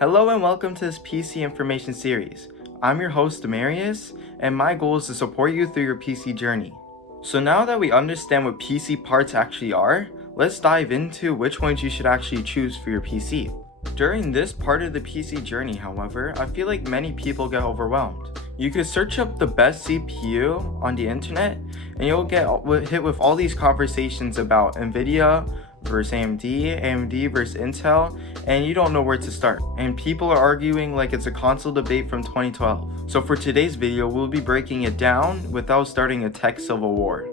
Hello and welcome to this PC information series. I'm your host Demarius, and my goal is to support you through your PC journey. So now that we understand what PC parts actually are, let's dive into which ones you should actually choose for your PC. During this part of the PC journey, however, I feel like many people get overwhelmed. You could search up the best CPU on the internet and you'll get hit with all these conversations about Nvidia versus AMD versus Intel, and you don't know where to start. And people are arguing like it's a console debate from 2012. So for today's video, we'll be breaking it down without starting a tech civil war.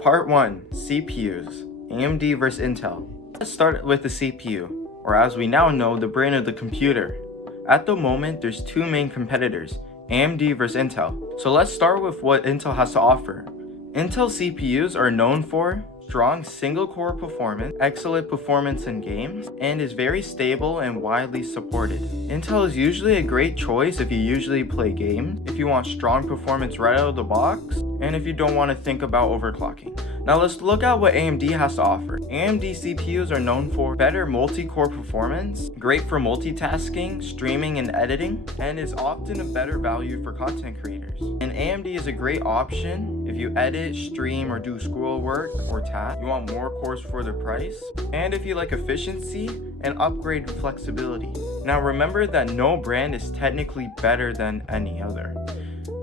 Part 1, CPUs, AMD versus Intel. Let's start with the CPU, or as we now know, the brain of the computer. At the moment, there's two main competitors, AMD versus Intel. So let's start with what Intel has to offer. Intel CPUs are known for strong single-core performance, excellent performance in games, and is very stable and widely supported. Intel is usually a great choice if you usually play games, if you want strong performance right out of the box, and if you don't want to think about overclocking. Now let's look at what AMD has to offer. AMD CPUs are known for better multi-core performance, great for multitasking, streaming, and editing, and is often a better value for content creators. And AMD is a great option if you edit, stream, or do schoolwork or tasks. You want more cores for the price, and if you like efficiency and upgrade flexibility. Now remember that no brand is technically better than any other.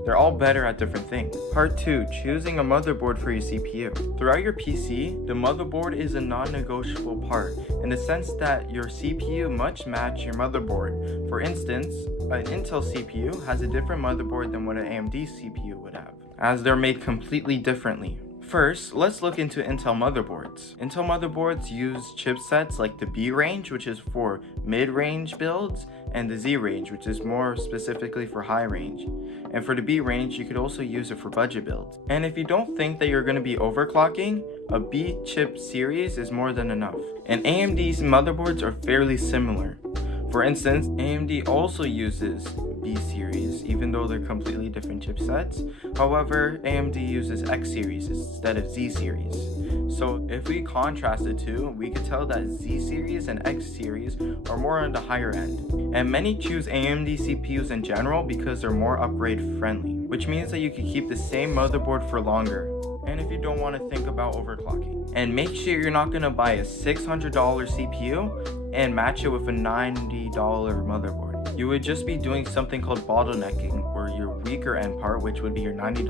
They're all better at different things. Part 2, choosing a motherboard for your CPU. Throughout your PC, the motherboard is a non-negotiable part in the sense that your CPU must match your motherboard. For instance, an Intel CPU has a different motherboard than what an AMD CPU would have, as they're made completely differently. First, let's look into Intel motherboards. Intel motherboards use chipsets like the B range, which is for mid-range builds, and the Z range, which is more specifically for high range. And for the B range, you could also use it for budget builds. And if you don't think that you're going to be overclocking, a B chip series is more than enough. And AMD's motherboards are fairly similar. For instance, AMD also uses B series, even though they're completely different chipsets. However, AMD uses X series instead of Z series. So if we contrast the two, we could tell that Z series and X series are more on the higher end. And many choose AMD CPUs in general because they're more upgrade friendly, which means that you can keep the same motherboard for longer. And if you don't want to think about overclocking. And make sure you're not going to buy a $600 CPU and match it with a $90 motherboard. You would just be doing something called bottlenecking, where your weaker end part, which would be your $90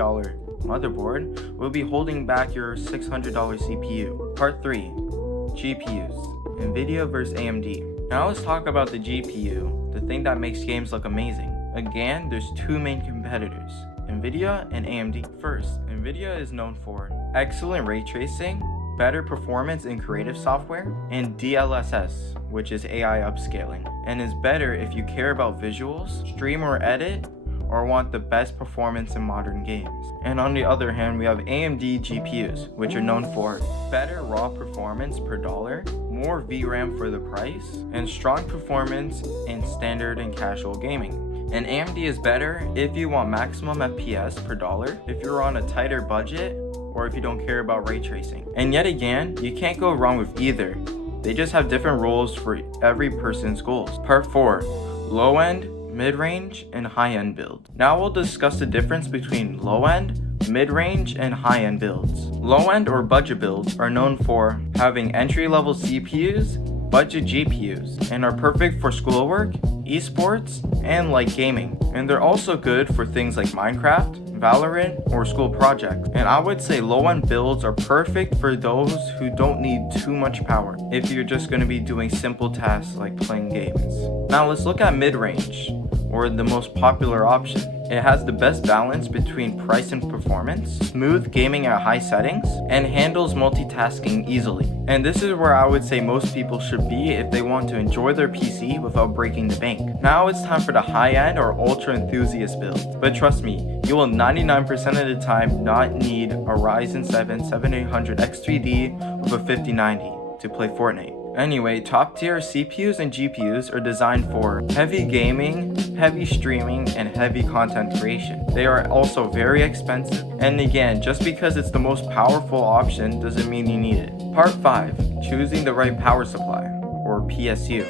motherboard, will be holding back your $600 CPU. Part 3, GPUs, Nvidia versus AMD. Now let's talk about the GPU, the thing that makes games look amazing. Again, there's two main competitors, Nvidia and AMD. First, Nvidia is known for excellent ray tracing, better performance in creative software, and DLSS, which is AI upscaling, and is better if you care about visuals, stream or edit, or want the best performance in modern games. And on the other hand, we have AMD GPUs, which are known for better raw performance per dollar, more VRAM for the price, and strong performance in standard and casual gaming. And AMD is better if you want maximum FPS per dollar, if you're on a tighter budget, or if you don't care about ray tracing. And yet again, you can't go wrong with either. They just have different roles for every person's goals. Part 4, low-end, mid-range, and high-end builds. Now we'll discuss the difference between low-end, mid-range, and high-end builds. Low-end or budget builds are known for having entry-level CPUs, budget GPUs, and are perfect for schoolwork, esports, and light gaming. And they're also good for things like Minecraft, Valorant, or school projects. And I would say low-end builds are perfect for those who don't need too much power, if you're just going to be doing simple tasks like playing games. Now let's look at mid-range, or the most popular option. It has the best balance between price and performance, smooth gaming at high settings, and handles multitasking easily. And this is where I would say most people should be if they want to enjoy their PC without breaking the bank. Now it's time for the high-end or ultra enthusiast build. But trust me, you will 99% of the time not need a Ryzen 7 7800 X3D with a 5090 to play Fortnite. Anyway, top tier CPUs and GPUs are designed for heavy gaming, heavy streaming, and heavy content creation. They are also very expensive, and again, just because it's the most powerful option doesn't mean you need it. Part 5, choosing the right power supply, or PSU.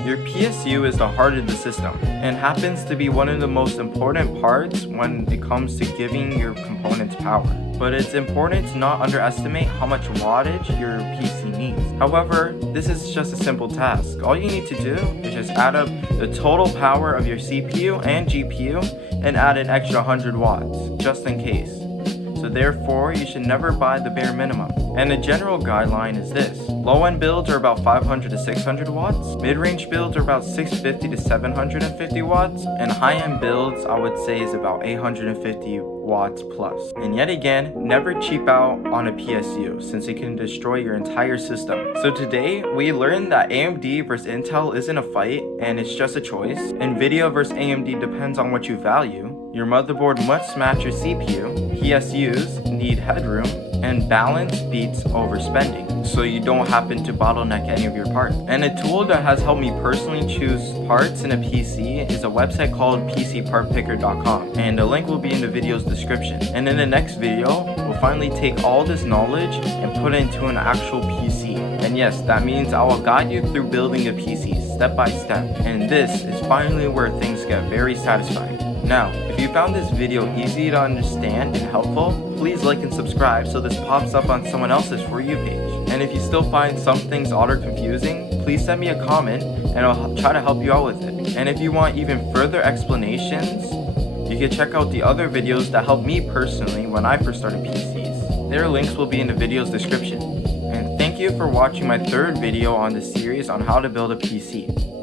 Your PSU is the heart of the system and happens to be one of the most important parts when it comes to giving your components power. But it's important to not underestimate how much wattage your PC needs. However, this is just a simple task. All you need to do is just add up the total power of your CPU and GPU and add an extra 100 watts, just in case. So therefore, you should never buy the bare minimum. And a general guideline is this. Low-end builds are about 500 to 600 watts, mid-range builds are about 650 to 750 watts, and high-end builds I would say is about 850 watts plus. And yet again, never cheap out on a PSU since it can destroy your entire system. So today, we learned that AMD versus Intel isn't a fight and it's just a choice. NVIDIA versus AMD depends on what you value. Your motherboard must match your CPU, PSUs need headroom, and balance beats overspending, so you don't happen to bottleneck any of your parts. And a tool that has helped me personally choose parts in a PC is a website called PCPartPicker.com, and the link will be in the video's description. And in the next video, we'll finally take all this knowledge and put it into an actual PC. And yes, that means I will guide you through building a PC step by step, and this is finally where things get very satisfying. Now, if you found this video easy to understand and helpful, please like and subscribe so this pops up on someone else's For You page. And if you still find some things odd or confusing, please send me a comment and I'll try to help you out with it. And if you want even further explanations, you can check out the other videos that helped me personally when I first started PCs. Their links will be in the video's description. And thank you for watching my third video on the series on how to build a PC.